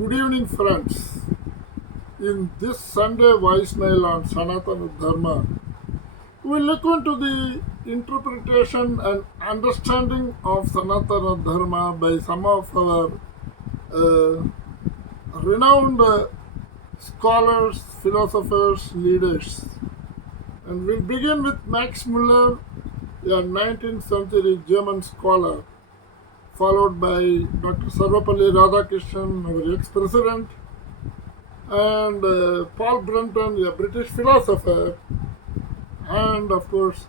Good evening, friends. In this Sunday voicemail on Sanatana Dharma, we look into the interpretation and understanding of Sanatana Dharma by some of our uh, renowned scholars, philosophers, leaders. And we'll begin with Max Muller, a 19th century German scholar, followed by Dr. Sarvepalli Radhakrishnan, our ex-president, and Paul Brunton, a British philosopher, and of course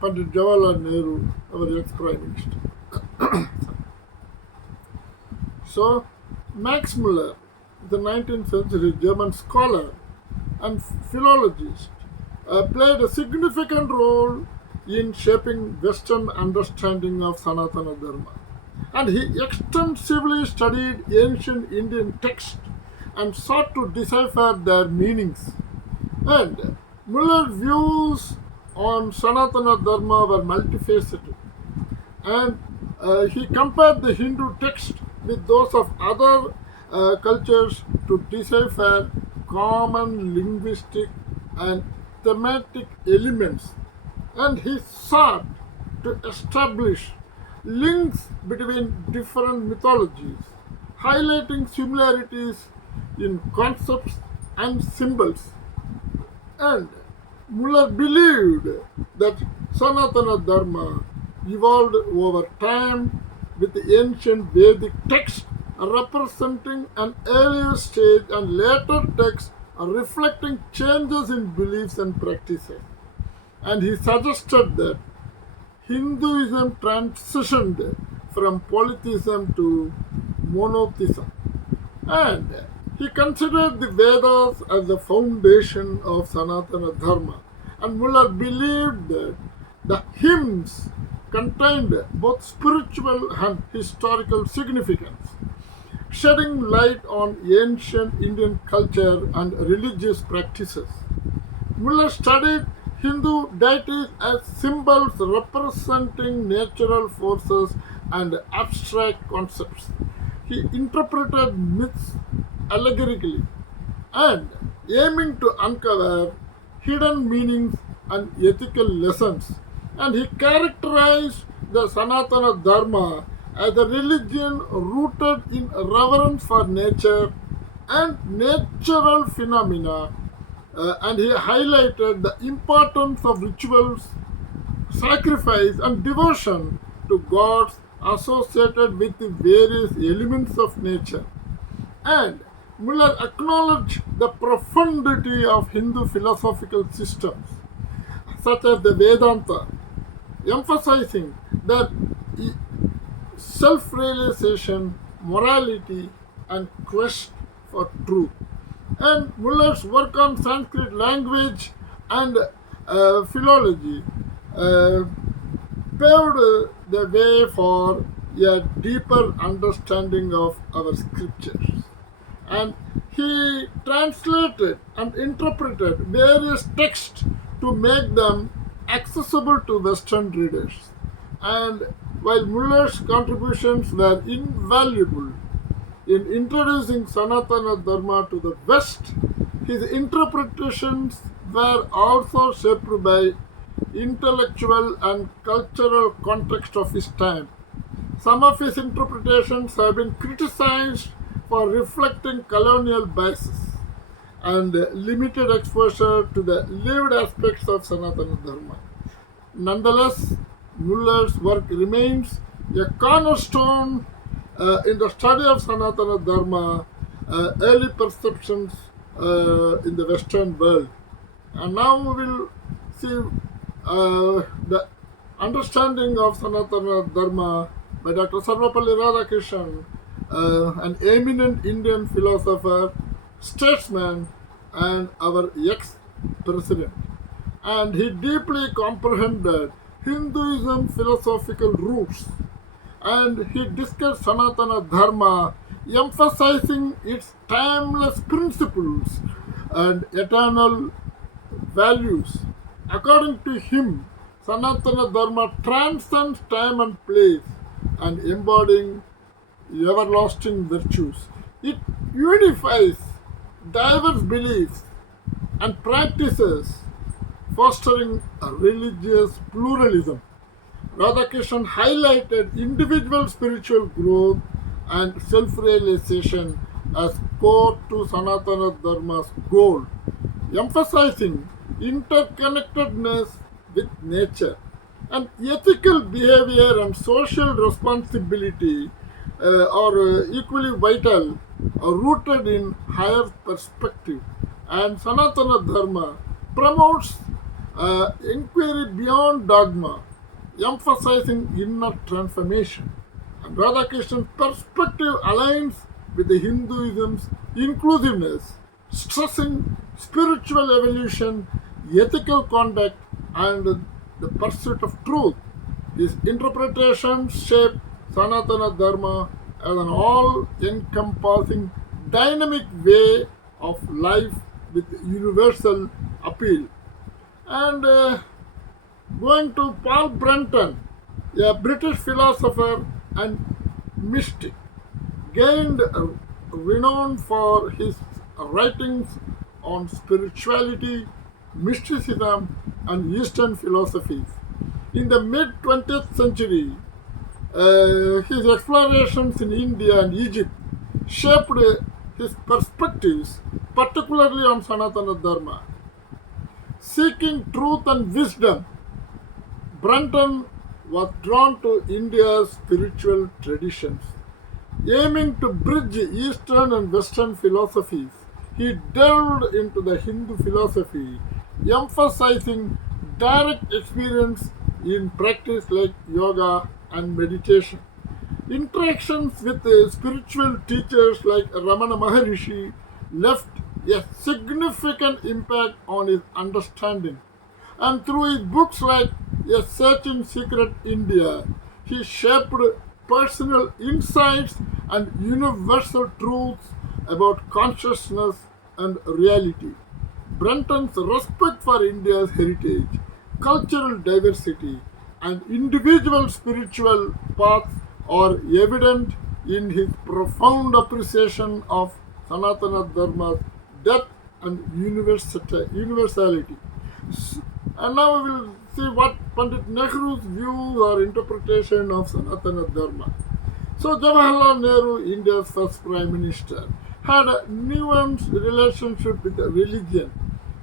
Pandit Jawaharlal Nehru, our ex-prime minister. So, Max Muller, the 19th century German scholar and philologist, played a significant role in shaping Western understanding of Sanatana Dharma. And he extensively studied ancient Indian texts and sought to decipher their meanings. And Muller's views on Sanatana Dharma were multifaceted. And he compared the Hindu text with those of other cultures to decipher common linguistic and thematic elements. And he sought to establish links between different mythologies, highlighting similarities in concepts and symbols. And Mullar believed that Sanatana Dharma evolved over time with the ancient Vedic text representing an earlier stage and later texts reflecting changes in beliefs and practices. And he suggested that Hinduism transitioned from polytheism to monotheism. And he considered the Vedas as the foundation of Sanatana Dharma. And Mullar believed that the hymns contained both spiritual and historical significance, shedding light on ancient Indian culture and religious practices. Mullar studied Hindu deities as symbols representing natural forces and abstract concepts. He interpreted myths allegorically and aiming to uncover hidden meanings and ethical lessons. And he characterized the Sanatana Dharma as a religion rooted in reverence for nature and natural phenomena. And he highlighted the importance of rituals, sacrifice, and devotion to gods associated with the various elements of nature. And Mullar acknowledged the profundity of Hindu philosophical systems, such as the Vedanta, emphasizing that self-realization, morality, and quest for truth. And Muller's work on Sanskrit language and philology paved the way for a deeper understanding of our scriptures. And he translated and interpreted various texts to make them accessible to Western readers. And while Muller's contributions were invaluable in introducing Sanatana Dharma to the West, his interpretations were also shaped by intellectual and cultural context of his time. Some of his interpretations have been criticized for reflecting colonial biases and limited exposure to the lived aspects of Sanatana Dharma. Nonetheless, Muller's work remains a cornerstone in the study of Sanatana Dharma, early perceptions in the Western world. And now we will see the understanding of Sanatana Dharma by Dr. Sarvepalli Radhakrishnan, an eminent Indian philosopher, statesman, and our ex-president. And he deeply comprehended Hinduism philosophical roots, and he discussed Sanatana Dharma, emphasizing its timeless principles and eternal values. According to him, Sanatana Dharma transcends time and place and embodying everlasting virtues. It unifies diverse beliefs and practices, fostering a religious pluralism. Radhakrishnan highlighted individual spiritual growth and self realization as core to Sanatana Dharma's goal, emphasizing interconnectedness with nature and ethical behavior and social responsibility are equally vital, rooted in higher perspective. And Sanatana Dharma promotes inquiry beyond dogma, emphasizing inner transformation. And Radhakrishnan's perspective aligns with the Hinduism's inclusiveness, stressing spiritual evolution, ethical conduct, and the pursuit of truth. His interpretations shape Sanatana Dharma as an all encompassing, dynamic way of life with universal appeal. And going to Paul Brunton, a British philosopher and mystic, gained renown for his writings on spirituality, mysticism, and Eastern philosophies. In the mid 20th century, his explorations in India and Egypt shaped his perspectives, particularly on Sanatana Dharma. Seeking truth and wisdom, Brunton was drawn to India's spiritual traditions. Aiming to bridge Eastern and Western philosophies, he delved into the Hindu philosophy, emphasizing direct experience in practice like yoga and meditation. Interactions with spiritual teachers like Ramana Maharishi left a significant impact on his understanding. And through his books like A Search in Secret India, he shaped personal insights and universal truths about consciousness and reality. Brunton's respect for India's heritage, cultural diversity, and individual spiritual paths are evident in his profound appreciation of Sanatana Dharma's depth and universality. And now we will see what Pandit Nehru's views or interpretation of Sanatana Dharma. So Jawaharlal Nehru, India's first Prime Minister, had a nuanced relationship with religion,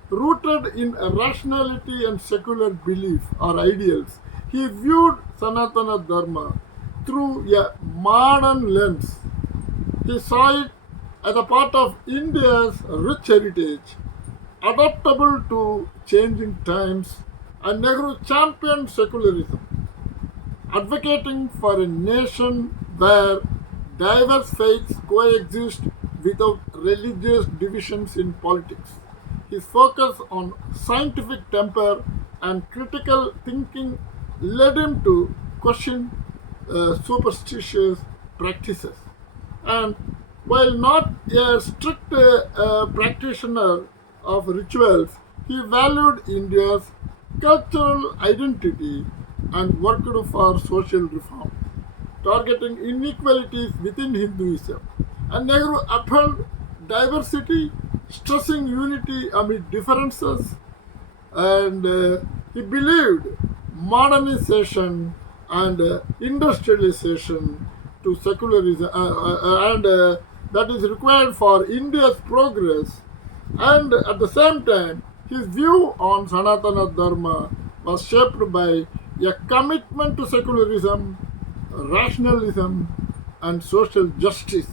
rooted in rationality and secular belief or ideals. He viewed Sanatana Dharma through a modern lens. He saw it as a part of India's rich heritage, adaptable to changing times, and Nehru championed secularism, advocating for a nation where diverse faiths coexist without religious divisions in politics. His focus on scientific temper and critical thinking led him to question superstitious practices. And while not a strict practitioner of rituals, he valued India's cultural identity and worked for social reform, targeting inequalities within Hinduism. And Nehru upheld diversity, stressing unity amid differences, and he believed modernization and industrialization to secularism and that is required for India's progress. And at the same time, his view on Sanatana Dharma was shaped by a commitment to secularism, rationalism, and social justice,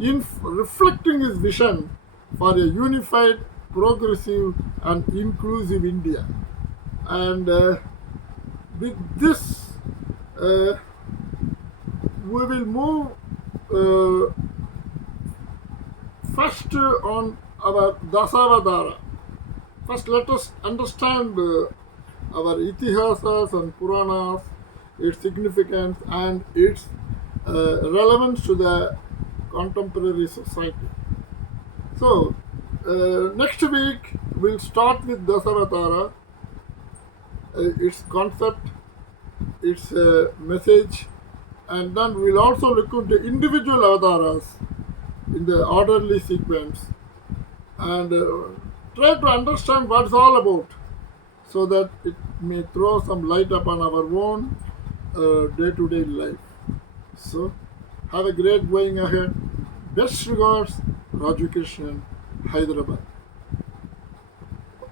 in reflecting his vision for a unified, progressive, and inclusive India. And with this, we will move first on our Dasavatara. First, let us understand our Itihasas and Puranas, its significance, and its relevance to the contemporary society. So, next week we'll start with Dasavatara, its concept, its message, and then we'll also look into individual avatars in the orderly sequence and try to understand what it's all about so that it may throw some light upon our own day-to-day life. So, have a great going ahead. Best regards, Radhakrishnan, Hyderabad.